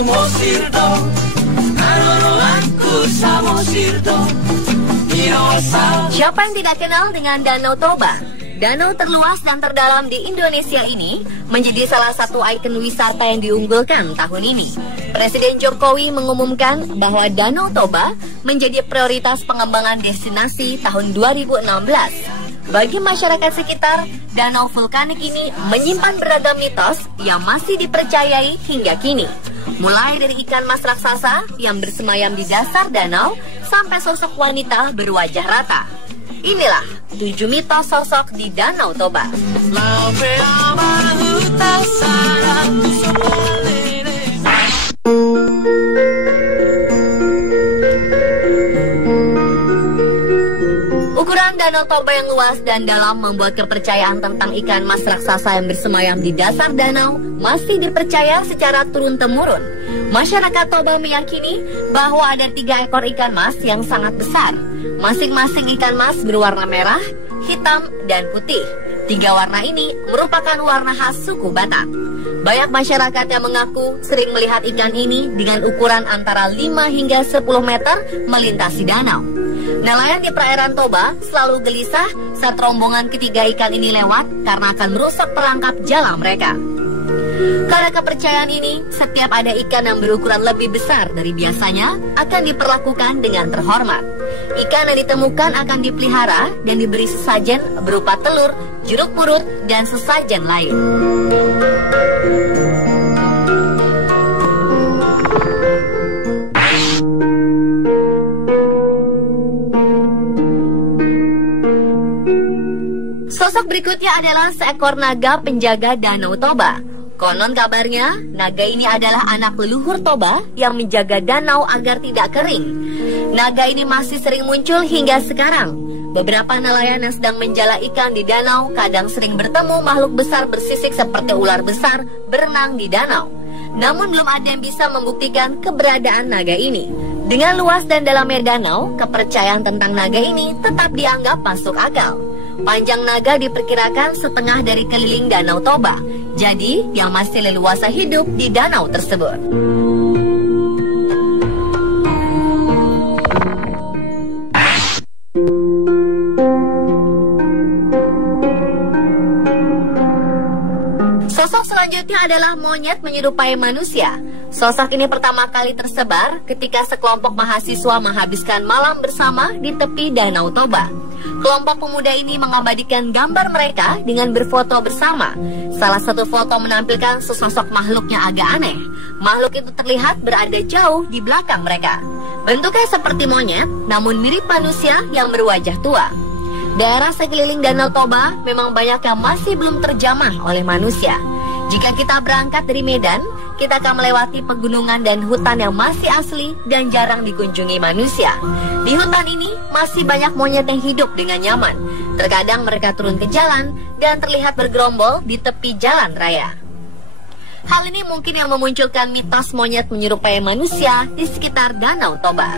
Samosir do, Naroro aku Samosir do, Siapa yang tidak kenal dengan Danau Toba? Danau terluas dan terdalam di Indonesia ini menjadi salah satu ikon wisata yang diunggulkan tahun ini. Presiden Jokowi mengumumkan bahwa Danau Toba menjadi prioritas pengembangan destinasi tahun 2016. Bagi masyarakat sekitar, danau vulkanik ini menyimpan beragam mitos yang masih dipercayai hingga kini. Mulai dari ikan mas raksasa yang bersemayam di dasar danau sampai sosok wanita berwajah rata. Inilah 7 mitos sosok di Danau Toba. Ukuran Danau Toba yang luas dan dalam membuat kepercayaan tentang ikan mas raksasa yang bersemayam di dasar danau masih dipercaya secara turun-temurun. Masyarakat Toba meyakini bahwa ada 3 ekor ikan mas yang sangat besar. Masing-masing ikan mas berwarna merah, hitam, dan putih. 3 warna ini merupakan warna khas suku Batak. Banyak masyarakat yang mengaku sering melihat ikan ini dengan ukuran antara 5 hingga 10 meter melintasi danau. Nelayan di perairan Toba selalu gelisah saat rombongan ketiga ikan ini lewat karena akan merusak perangkap jala mereka. Karena kepercayaan ini, setiap ada ikan yang berukuran lebih besar dari biasanya akan diperlakukan dengan terhormat. Ikan yang ditemukan akan dipelihara dan diberi sesajen berupa telur, jeruk purut, dan sesajen lain. Sosok berikutnya adalah seekor naga penjaga Danau Toba. Konon kabarnya, naga ini adalah anak leluhur Toba yang menjaga danau agar tidak kering. Naga ini masih sering muncul hingga sekarang. Beberapa nelayan yang sedang menjala ikan di danau kadang sering bertemu makhluk besar bersisik seperti ular besar berenang di danau. Namun belum ada yang bisa membuktikan keberadaan naga ini. Dengan luas dan dalamnya danau, kepercayaan tentang naga ini tetap dianggap masuk akal. Panjang naga diperkirakan setengah dari keliling Danau Toba. Jadi, yang masih leluasa hidup di danau tersebut. Sosok selanjutnya adalah monyet menyerupai manusia. Sosok ini pertama kali tersebar ketika sekelompok mahasiswa menghabiskan malam bersama di tepi Danau Toba. Kelompok pemuda ini mengabadikan gambar mereka dengan berfoto bersama. Salah satu foto menampilkan sesosok makhluk yang agak aneh. Makhluk itu terlihat berada jauh di belakang mereka. Bentuknya seperti monyet, namun mirip manusia yang berwajah tua. Daerah sekeliling Danau Toba memang banyak yang masih belum terjamah oleh manusia. Jika kita berangkat dari Medan, kita akan melewati pegunungan dan hutan yang masih asli dan jarang dikunjungi manusia. Di hutan ini masih banyak monyet yang hidup dengan nyaman. Terkadang mereka turun ke jalan dan terlihat bergerombol di tepi jalan raya. Hal ini mungkin yang memunculkan mitos monyet menyerupai manusia di sekitar Danau Toba.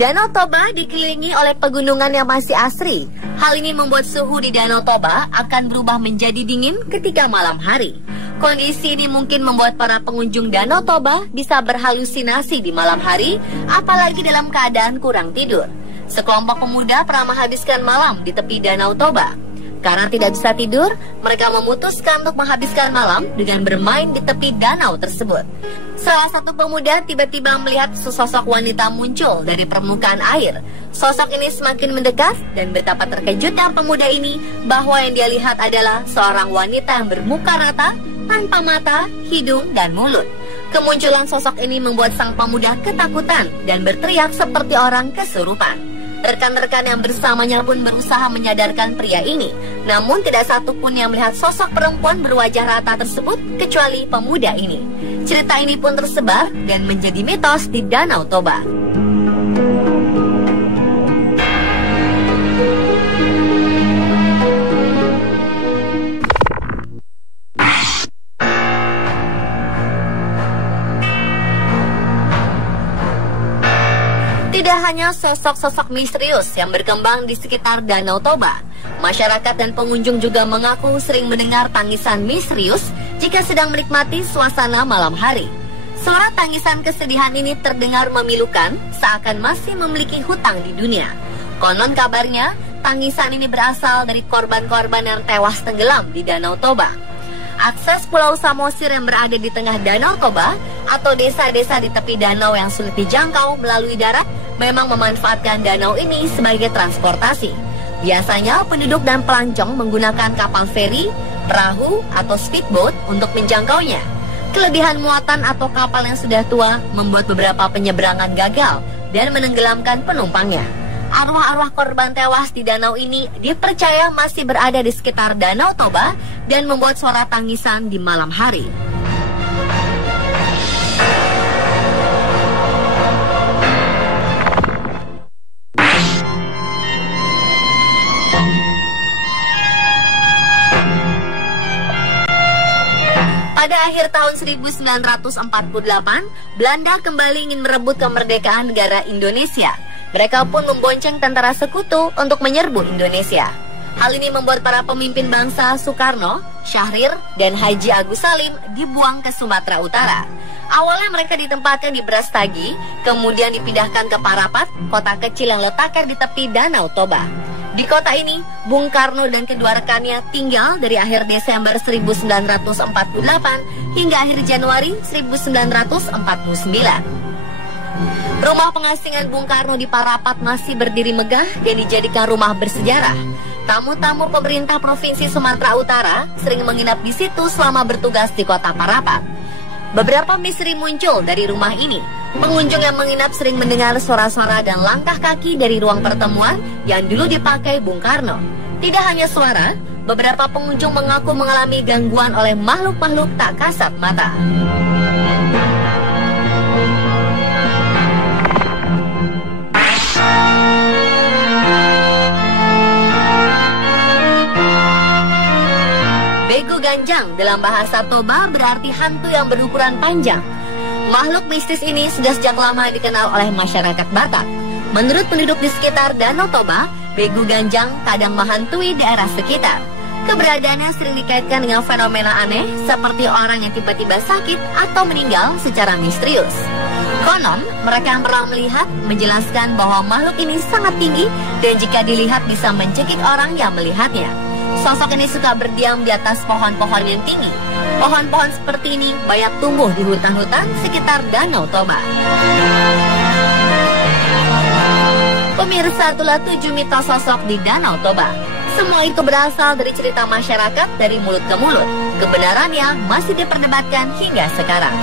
Danau Toba dikelilingi oleh pegunungan yang masih asri. Hal ini membuat suhu di Danau Toba akan berubah menjadi dingin ketika malam hari. Kondisi ini mungkin membuat para pengunjung Danau Toba bisa berhalusinasi di malam hari, apalagi dalam keadaan kurang tidur. Sekelompok pemuda pernah menghabiskan malam di tepi Danau Toba. Karena tidak bisa tidur, mereka memutuskan untuk menghabiskan malam dengan bermain di tepi danau tersebut. Salah satu pemuda tiba-tiba melihat sesosok wanita muncul dari permukaan air. Sosok ini semakin mendekat dan betapa terkejutnya pemuda ini bahwa yang dia lihat adalah seorang wanita yang bermuka rata, tanpa mata, hidung, dan mulut. Kemunculan sosok ini membuat sang pemuda ketakutan dan berteriak seperti orang kesurupan. Rekan-rekan yang bersamanya pun berusaha menyadarkan pria ini. Namun tidak satu pun yang melihat sosok perempuan berwajah rata tersebut kecuali pemuda ini. Cerita ini pun tersebar dan menjadi mitos di Danau Toba. Munculnya sosok-sosok misterius yang berkembang di sekitar Danau Toba. Masyarakat dan pengunjung juga mengaku sering mendengar tangisan misterius jika sedang menikmati suasana malam hari. Suara tangisan kesedihan ini terdengar memilukan, seakan masih memiliki hutang di dunia. Konon kabarnya, tangisan ini berasal dari korban-korban yang tewas tenggelam di Danau Toba. Akses Pulau Samosir yang berada di tengah Danau Toba atau desa-desa di tepi danau yang sulit dijangkau melalui darat memang memanfaatkan danau ini sebagai transportasi. Biasanya penduduk dan pelancong menggunakan kapal feri, perahu, atau speedboat untuk menjangkaunya. Kelebihan muatan atau kapal yang sudah tua membuat beberapa penyeberangan gagal dan menenggelamkan penumpangnya. Arwah-arwah korban tewas di danau ini dipercaya masih berada di sekitar Danau Toba dan membuat suara tangisan di malam hari. Pada akhir tahun 1948, Belanda kembali ingin merebut kemerdekaan negara Indonesia. Mereka pun membonceng tentara sekutu untuk menyerbu Indonesia. Hal ini membuat para pemimpin bangsa Soekarno, Syahrir, dan Haji Agus Salim dibuang ke Sumatera Utara. Awalnya mereka ditempatkan di Brastagi, kemudian dipindahkan ke Parapat, kota kecil yang letakkan di tepi Danau Toba. Di kota ini, Bung Karno dan kedua rekannya tinggal dari akhir Desember 1948 hingga akhir Januari 1949. Rumah pengasingan Bung Karno di Parapat masih berdiri megah dan dijadikan rumah bersejarah. Tamu-tamu pemerintah Provinsi Sumatera Utara sering menginap di situ selama bertugas di kota Parapat. Beberapa misteri muncul dari rumah ini. Pengunjung yang menginap sering mendengar suara-suara dan langkah kaki dari ruang pertemuan yang dulu dipakai Bung Karno. Tidak hanya suara, beberapa pengunjung mengaku mengalami gangguan oleh makhluk-makhluk tak kasat mata. Begu Ganjang dalam bahasa Toba berarti hantu yang berukuran panjang. Makhluk mistis ini sudah sejak lama dikenal oleh masyarakat Batak. Menurut penduduk di sekitar Danau Toba, Begu Ganjang kadang menghantui daerah sekitar. Keberadaannya sering dikaitkan dengan fenomena aneh seperti orang yang tiba-tiba sakit atau meninggal secara misterius. Konon, mereka yang pernah melihat menjelaskan bahwa makhluk ini sangat tinggi dan jika dilihat bisa mencekik orang yang melihatnya. Sosok ini suka berdiam di atas pohon-pohon yang tinggi. Pohon-pohon seperti ini banyak tumbuh di hutan-hutan sekitar Danau Toba. Pemirsa, itulah 7 mitos sosok di Danau Toba. Semua itu berasal dari cerita masyarakat dari mulut ke mulut. Kebenarannya masih diperdebatkan hingga sekarang.